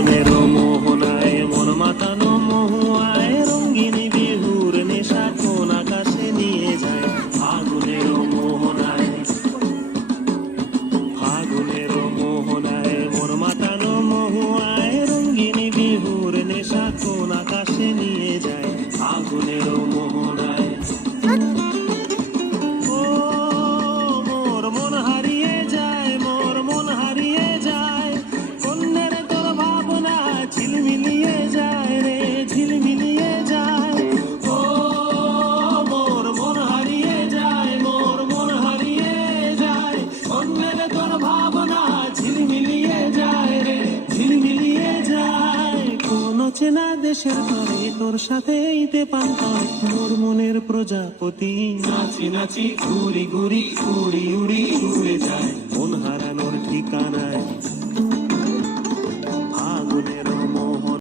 ফাগুনের মোহনায় মন মাতানো মহুয়ায় রঙিন বিহুর নেশা কোন আকাশে নিয়ে যায়। ফাগুনের মোহনায় মন মাতানো মহুয়ায় রঙিন বিহুর নেশা কোন আকাশে নিয়ে যায়। ফাগুনের মোহনায় চেনা দেশের ঘরে তোর সাথে ইতে পান্তায় মোর মনের প্রজাপতি নাচি নাচি ঘুরি ঘুরি উড়ি উড়ি উড়ে যায়। মন হারানোর ঠিকানায়